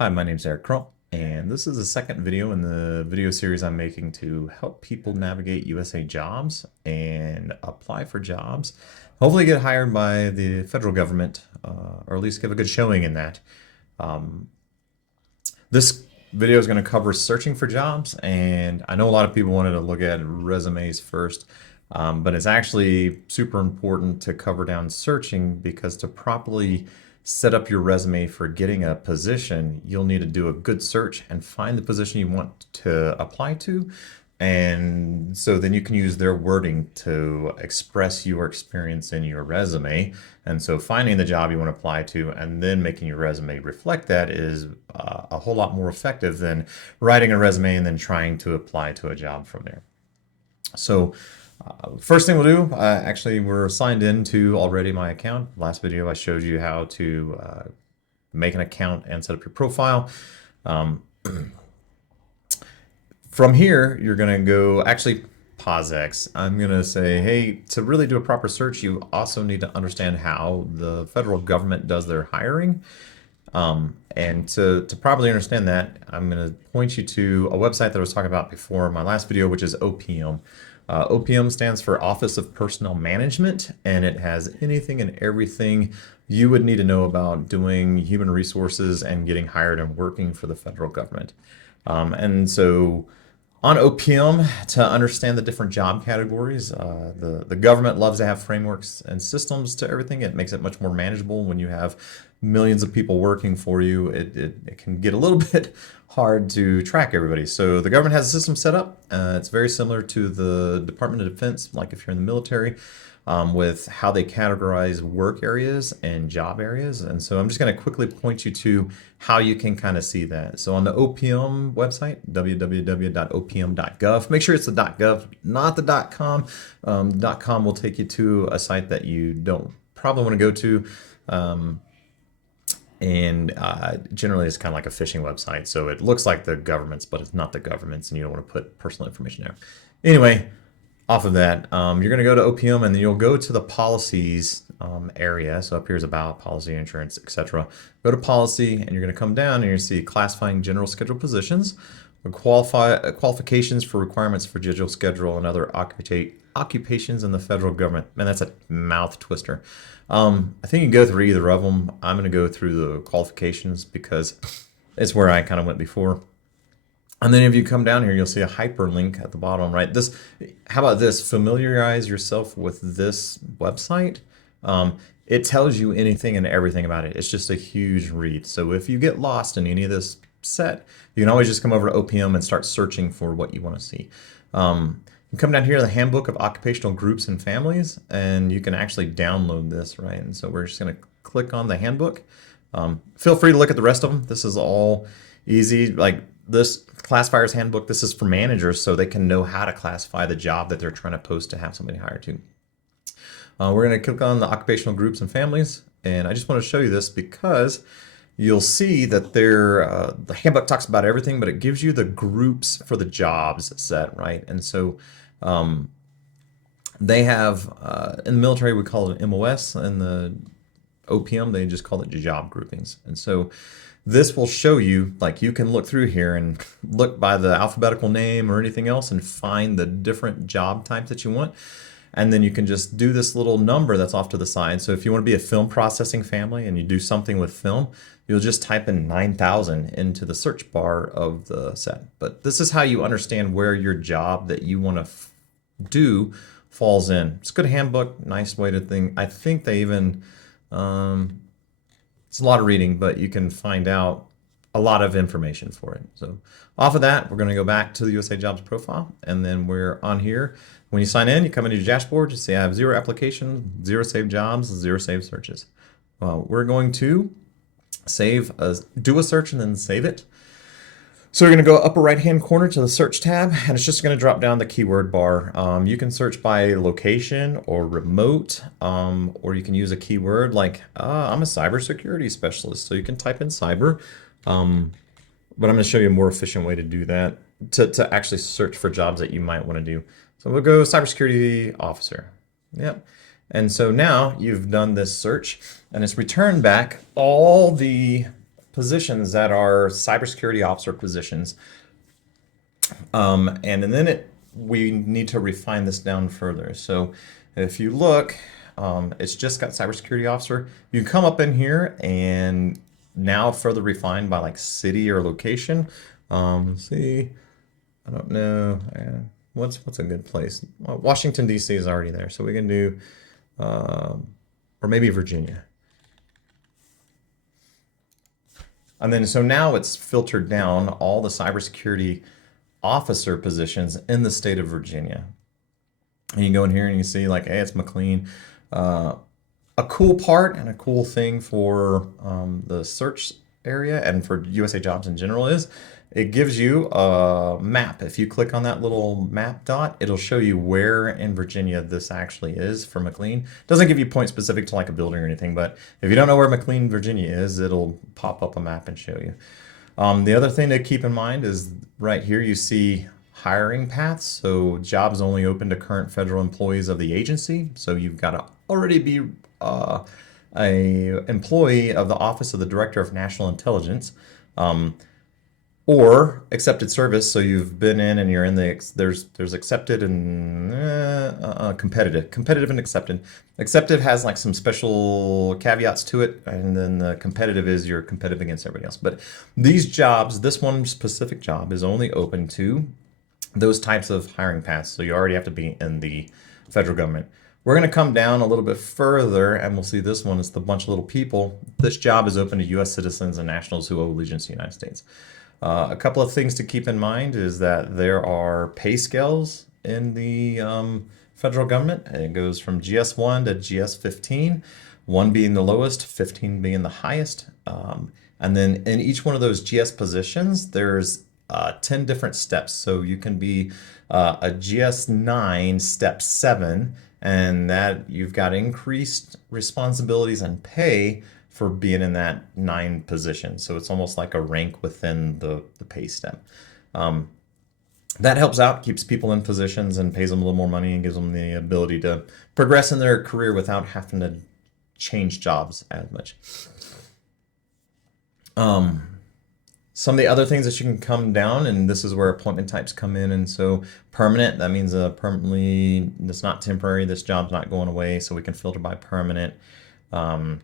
Hi, my name's Eric Crump, and this is the second video in the video series I'm making to help people navigate USA Jobs and apply for jobs. Hopefully get hired by the federal government, or at least give a good showing in that. This video is going to cover searching for jobs, and I know a lot of people wanted to look at resumes first, but it's actually super important to cover down searching because to properly set up your resume for getting a position, you'll need to do a good search and find the position you want to apply to. And so then you can use their wording to express your experience in your resume. And so finding the job you want to apply to and then making your resume reflect that is a whole lot more effective than writing a resume and then trying to apply to a job from there. So first thing we'll do, actually we're signed into already my account. Last video I showed you how to make an account and set up your profile. From here, you're going to go, actually pause X. I'm going to say, hey, to really do a proper search, you also need to understand how the federal government does their hiring. And to properly understand that, I'm going to point you to a website that I was talking about before in my last video, which is OPM. OPM stands for Office of Personnel Management, and it has anything and everything you would need to know about doing human resources and getting hired and working for the federal government. And so on OPM, to understand the different job categories, the government loves to have frameworks and systems to everything. It makes it much more manageable when you have millions of people working for you. It can get a little bit hard to track everybody. So the government has a system set up. It's very similar to the Department of Defense, like if you're in the military, with how they categorize work areas and job areas. And so I'm just going to quickly point you to how you can kind of see that. So on the OPM website, www.opm.gov, make sure it's the .gov, not the .com. .com will take you to a site that you don't probably want to go to. Generally it's kind of like a phishing website. So it looks like the government's, but it's not the government's, and you don't want to put personal information there. Anyway, off of that, you're going to go to OPM and then you'll go to the policies area. So up here is about policy, insurance, etc. Go to policy and you're going to come down and you're going to see classifying general schedule positions, qualifications for requirements for general schedule and other occupations in the federal government. Man, that's a mouth twister. I think you can go through either of them. I'm going to go through the qualifications because it's where I kind of went before. And then if you come down here, you'll see a hyperlink at the bottom, right? How about this? Familiarize yourself with this website. It tells you anything and everything about it. It's just a huge read. So if you get lost in any of this set, you can always just come over to OPM and start searching for what you want to see. You come down here to the Handbook of Occupational Groups and Families, and you can actually download this, right? And so we're just going to click on the handbook. Feel free to look at the rest of them. This is all easy. Like this classifier's handbook, this is for managers so they can know how to classify the job that they're trying to post to have somebody hired to. We're going to click on the occupational groups and families, and I just want to show you this because you'll see that the handbook talks about everything, but it gives you the groups for the jobs set, right? And so they have, in the military we call it an MOS, and the OPM they just call it job groupings. And so this will show you, like you can look through here and look by the alphabetical name or anything else and find the different job types that you want. And then you can just do this little number that's off to the side. So if you want to be a film processing family and you do something with film, you'll just type in 9,000 into the search bar of the set. But this is how you understand where your job that you want to do falls in. It's a good handbook, nice way to think. I think they even, it's a lot of reading, but you can find out a lot of information for it. So off of that, we're going to go back to the USAJobs profile, and then we're on here. When you sign in, you come into your dashboard, you see I have 0 applications, 0 saved jobs, 0 saved searches. We're going to do a search and then save it. So you're going to go upper right hand corner to the search tab, and it's just going to drop down the keyword bar. You can search by location or remote, or you can use a keyword like I'm a cybersecurity specialist, so you can type in cyber. But I'm going to show you a more efficient way to do that, to actually search for jobs that you might want to do. So we'll go cybersecurity officer. Yep. And so now you've done this search and it's returned back all the positions that are cybersecurity officer positions. And then we need to refine this down further. So if you look, it's just got cybersecurity officer. You can come up in here and now further refined by like city or location. Let's see, I don't know. What's a good place? Well, Washington, D.C. is already there. So we can do, or maybe Virginia. And then so now it's filtered down all the cybersecurity officer positions in the state of Virginia. And you go in here and you see like, hey, it's McLean. A cool part and a cool thing for the search area and for USAJobs in general is it gives you a map. If you click on that little map dot, it'll show you where in Virginia this actually is for McLean. Doesn't give you point specific to like a building or anything, but if you don't know where McLean, Virginia is, it'll pop up a map and show you. The other thing to keep in mind is right here you see hiring paths. So jobs only open to current federal employees of the agency. So you've got to already be a employee of the Office of the Director of National Intelligence, or accepted service. So you've been in and you're in there's accepted and competitive and accepted. Accepted has like some special caveats to it, and then the competitive is you're competitive against everybody else. But these jobs, this one specific job is only open to those types of hiring paths. So you already have to be in the federal government. We're going to come down a little bit further and we'll see this one is the bunch of little people. This job is open to U.S. citizens and nationals who owe allegiance to the United States. A couple of things to keep in mind is that there are pay scales in the federal government. It goes from GS1 to GS15, 1 being the lowest, 15 being the highest. And then in each one of those GS positions, there's 10 different steps. So you can be a GS9 step 7, and that you've got increased responsibilities and pay for being in that 9 position. So it's almost like a rank within the pay step. That helps out, keeps people in positions and pays them a little more money and gives them the ability to progress in their career without having to change jobs as much. Some of the other things that you can come down, and this is where appointment types come in. And so permanent, that means permanently, it's not temporary. This job's not going away. So we can filter by permanent. You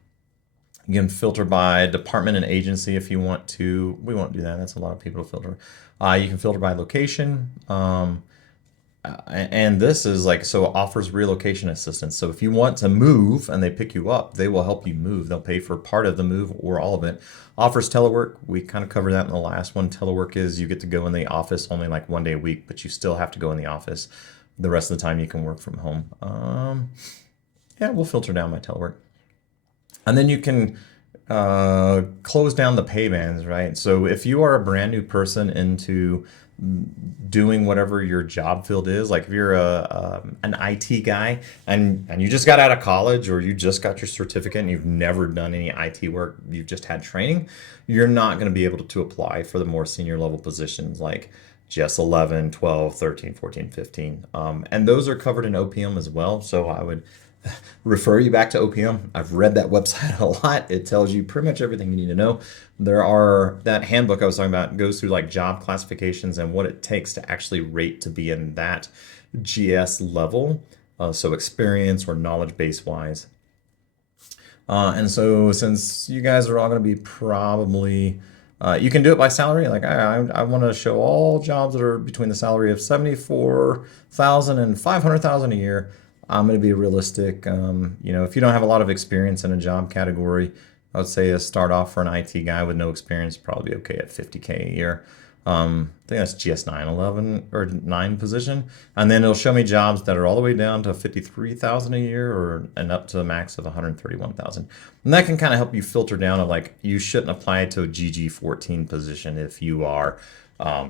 can filter by department and agency if you want to. We won't do that. That's a lot of people to filter. You can filter by location. And this is like, so offers relocation assistance. So if you want to move and they pick you up, they will help you move. They'll pay for part of the move or all of it. Offers telework. We kind of covered that in the last one. Telework is you get to go in the office only like 1 day a week, but you still have to go in the office. The rest of the time you can work from home. Yeah, we'll filter down by telework. And then you can close down the pay bands, right? So if you are a brand new person into doing whatever your job field is, like if you're an IT guy and you just got out of college or you just got your certificate and you've never done any IT work, you've just had training, you're not going to be able to apply for the more senior level positions like GS 11, 12, 13, 14, 15. And those are covered in OPM as well. So I would refer you back to OPM. I've read that website a lot. It tells you pretty much everything you need to know. That handbook I was talking about goes through like job classifications and what it takes to actually rate to be in that GS level. So experience or knowledge base wise. And so since you guys are all going to be probably, you can do it by salary. Like I want to show all jobs that are between the salary of $74,000 and $500,000 a year. I'm going to be realistic. If you don't have a lot of experience in a job category, I would say start off for an IT guy with no experience, probably okay at $50K a year. I think that's GS 9, 11 or 9 position. And then it'll show me jobs that are all the way down to $53,000 a year and up to the max of $131,000. And that can kind of help you filter down of like, you shouldn't apply to a GG 14 position if you are a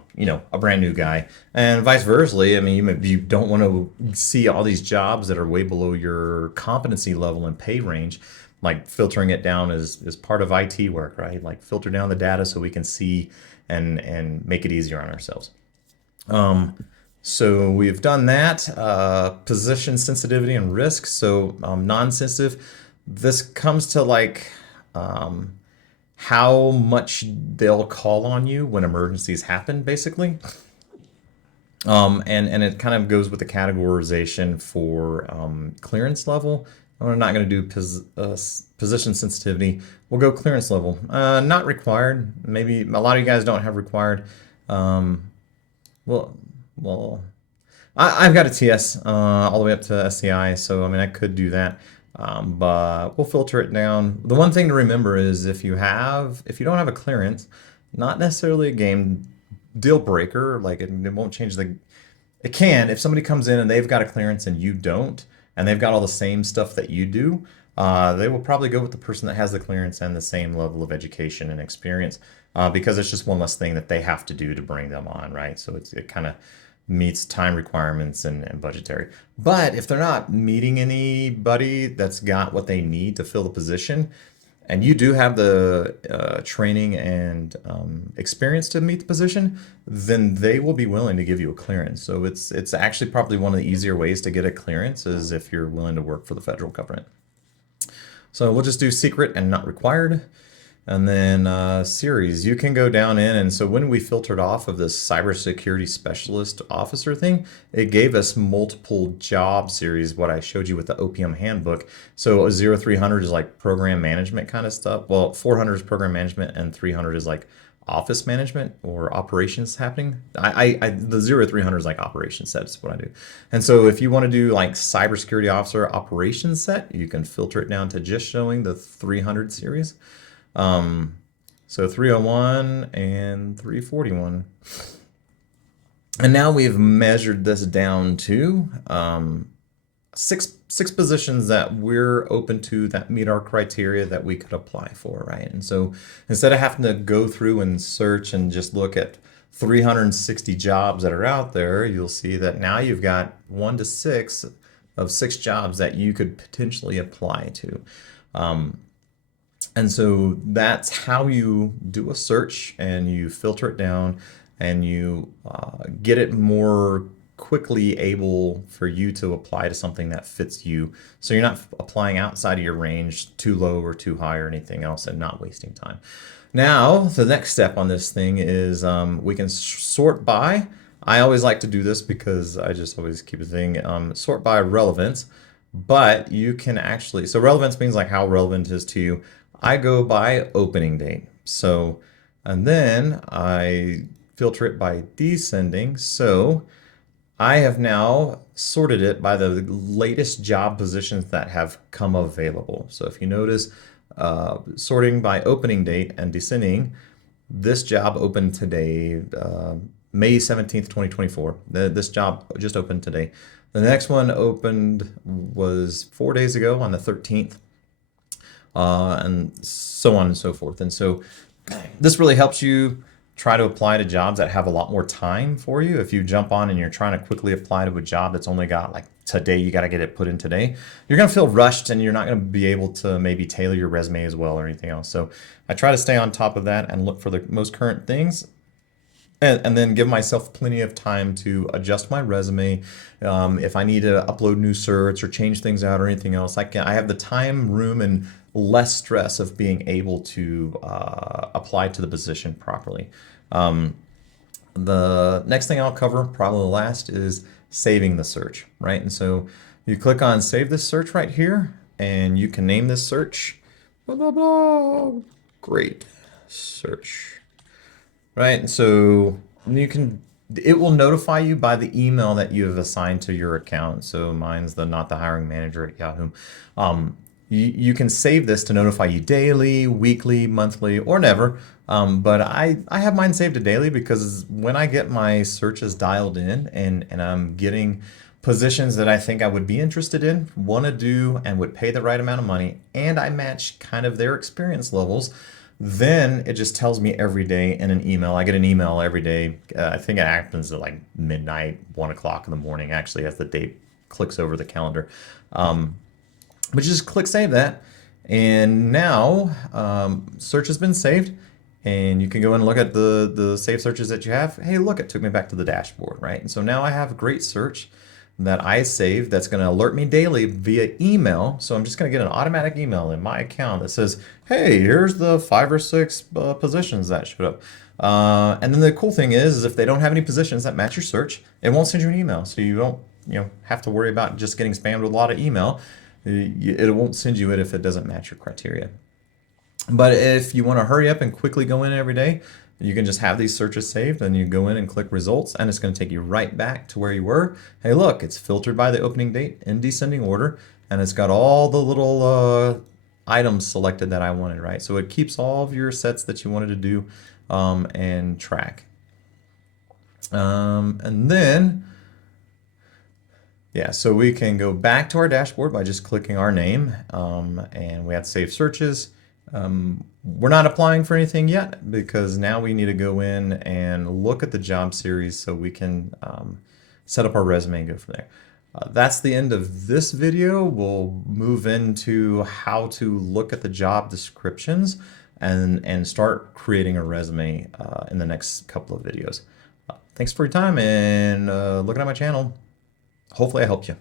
brand new guy, and vice versa. I mean, you don't want to see all these jobs that are way below your competency level and pay range. Like filtering it down is part of IT work, right? Like filter down the data so we can see and make it easier on ourselves. So we've done that. Position sensitivity and risk. So non-sensitive. This comes to like how much they'll call on you when emergencies happen, basically. And it kind of goes with the categorization for clearance level. We're not going to do position sensitivity. We'll go clearance level. Not required. Maybe a lot of you guys don't have required. Um, well, well, I've got a TS all the way up to SCI, so I mean I could do that, but we'll filter it down. The one thing to remember is if you don't have a clearance, not necessarily a game deal breaker. Like it won't change the. It can if somebody comes in and they've got a clearance and you don't, and they've got all the same stuff that you do. They will probably go with the person that has the clearance and the same level of education and experience, because it's just one less thing that they have to do to bring them on, right? So it kind of meets time requirements and budgetary. But if they're not meeting anybody that's got what they need to fill the position, and you do have the training and experience to meet the position, then they will be willing to give you a clearance. So it's actually probably one of the easier ways to get a clearance is if you're willing to work for the federal government. So we'll just do secret and not required. And then series, you can go down in, and so when we filtered off of this cybersecurity specialist officer thing, it gave us multiple job series, what I showed you with the OPM handbook. So 0300 is like program management kind of stuff. Well, 400 is program management, and 300 is like office management or operations happening. The 0300 is like operations set is what I do. And so if you want to do like cybersecurity officer operations set, you can filter it down to just showing the 300 series. So 301 and 341. And now we've measured this down to six positions that we're open to that meet our criteria that we could apply for, right? And so instead of having to go through and search and just look at 360 jobs that are out there, you'll see that now you've got 1 to 6 of 6 jobs that you could potentially apply to. And so that's how you do a search, and you filter it down, and you get it more quickly able for you to apply to something that fits you. So you're not applying outside of your range, too low or too high or anything else, and not wasting time. Now, the next step on this thing is we can sort by. I always like to do this because I just always keep a thing, sort by relevance. But you can actually, so relevance means like how relevant it is to you. I go by opening date. So, and then I filter it by descending. So I have now sorted it by the latest job positions that have come available. So if you notice, sorting by opening date and descending, this job opened today, May 17th, 2024. This job just opened today. The next one opened was 4 days ago on the 13th. And so on and so forth. And so this really helps you try to apply to jobs that have a lot more time for you. If you jump on and you're trying to quickly apply to a job that's only got like today, you got to get it put in today, you're going to feel rushed and you're not going to be able to maybe tailor your resume as well or anything else. So I try to stay on top of that and look for the most current things. And then give myself plenty of time to adjust my resume. If I need to upload new certs or change things out or anything else, I have the time, room, and less stress of being able to apply to the position properly. The next thing I'll cover, probably the last, is saving the search, right? And so you click on Save this search right here, and you can name this search, blah, blah, blah, great search. Right, and so it will notify you by the email that you have assigned to your account. So mine's the not the hiring manager at Yahoo. You can save this to notify you daily, weekly, monthly, or never. But I have mine saved to daily because when I get my searches dialed in and I'm getting positions that I think I would be interested in, want to do, and would pay the right amount of money, and I match kind of their experience levels, then it just tells me every day in an email. I get an email every day. I think it happens at like midnight, 1 o'clock in the morning, actually, as the date clicks over the calendar. But just click save that. And now search has been saved. And you can go and look at the saved searches that you have. Hey, look, it took me back to the dashboard, right? And so now I have a great search. that I save that's going to alert me daily via email. So I'm just going to get an automatic email in my account that says, hey, here's the 5 or 6 positions that showed up. And then the cool thing is if they don't have any positions that match your search, it won't send you an email. So you don't have to worry about just getting spammed with a lot of email. It won't send you it if it doesn't match your criteria. But if you want to hurry up and quickly go in every day, you can just have these searches saved and you go in and click results and it's going to take you right back to where you were. Hey, look, it's filtered by the opening date in descending order and it's got all the little items selected that I wanted, right? So it keeps all of your sets that you wanted to do and track. And then, yeah, so we can go back to our dashboard by just clicking our name and we have to save searches. We're not applying for anything yet because now we need to go in and look at the job series so we can set up our resume and go from there. That's the end of this video. We'll move into how to look at the job descriptions and start creating a resume in the next couple of videos. Thanks for your time and looking at my channel. Hopefully I helped you.